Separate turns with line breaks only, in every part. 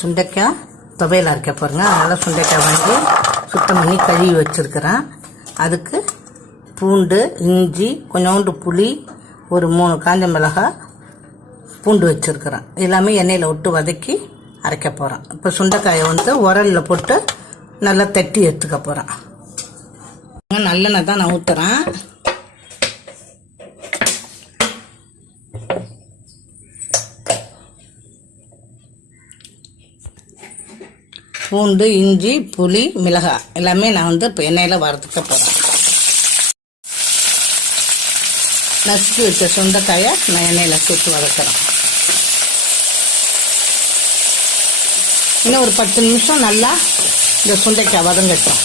சுண்டைக்காய் துவையில் அரைக்க போகிறேங்க அதனால் சுண்டைக்காய் வாங்கி சுத்தம் பண்ணி கழுவி வச்சுருக்கிறேன். அதுக்கு பூண்டு இஞ்சி கொஞ்சோண்டு புளி ஒரு மூணு காஞ்ச மிளகாய் பூண்டு வச்சுருக்கிறேன். எல்லாமே எண்ணெயில் விட்டு வதக்கி அரைக்க போகிறேன் இப்போ சுண்டைக்காயை வந்து உரலில் போட்டு நல்லா தட்டி எடுத்துக்க போகிறேன் நல்லெண்ணெய் தான் நான் ஊற்றுறேன் பூண்டு இஞ்சி புளி மிளகாய் எல்லாமே நான் வந்து இப்போ எண்ணெயில் வறுத்துக்க போகிறேன் நசுக்கி வச்ச சுண்டைக்காயை நான் எண்ணெயில் சுட்டு வதக்குறேன். இன்னும் ஒரு பத்து நிமிஷம் நல்லா இந்த சுண்டைக்காய் வதங்கட்டும்.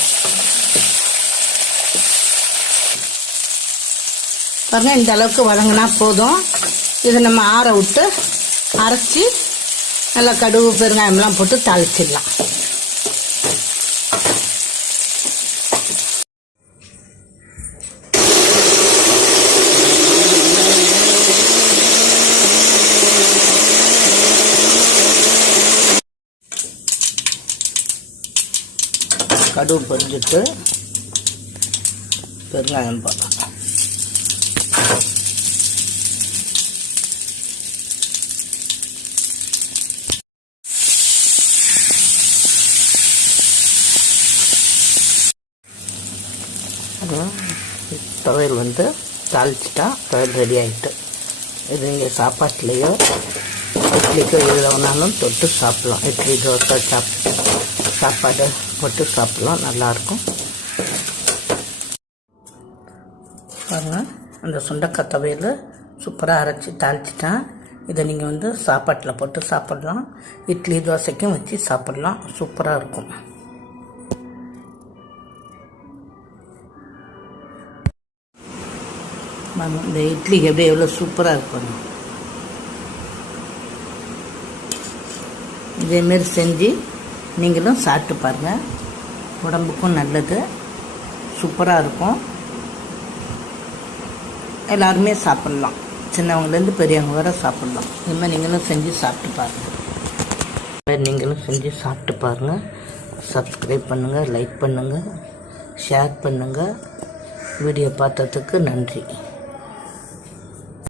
பாருங்க இந்த அளவுக்கு வதங்கினா போதும். இதை நம்ம ஆற விட்டு அரைச்சி நல்லா கடுகு பெருங்காயம்லாம் போட்டு தாளிச்சிடலாம். கடுகு பொரிஞ்சிட்டு பெருங்காயம் போடலாம். துவையல் வந்து தாளிச்சிட்டா துவையல் ரெடி ஆகிட்டு இது நீங்கள் சாப்பாட்டுலேயோ இட்லிக்கோ எதில் வேணாலும் தொட்டு சாப்பிடலாம். இட்லி தோசை சாப் சாப்பாடு. போட்டு சாப்பிட்லாம் நல்லாயிருக்கும். பாருங்கள் அந்த சுண்டக்காய் துவையல் சூப்பராக அரைச்சி தாளிச்சிட்டேன். இதை நீங்கள் வந்து சாப்பாட்டில் போட்டு சாப்பிட்லாம். இட்லி தோசைக்கும் வச்சு சாப்பிட்லாம். சூப்பராக இருக்கும். இந்த இட்லி எப்படி எவ்வளோ சூப்பராக இருக்கும் இதேமாரி செஞ்சு நீங்களும் சாப்பிட்டு பாருங்கள் உடம்புக்கும் நல்லது. சூப்பராக இருக்கும். எல்லாருமே சாப்பிட்லாம். சின்னவங்கலேருந்து பெரியவங்க வர சாப்பிட்லாம். இது மாதிரி நீங்களும் செஞ்சு சாப்பிட்டு பாருங்கள் நீங்களும் செஞ்சு சாப்பிட்டு பாருங்கள் சப்ஸ்கிரைப் பண்ணுங்கள் லைக் பண்ணுங்கள் ஷேர் பண்ணுங்கள் வீடியோ பார்த்ததுக்கு நன்றி.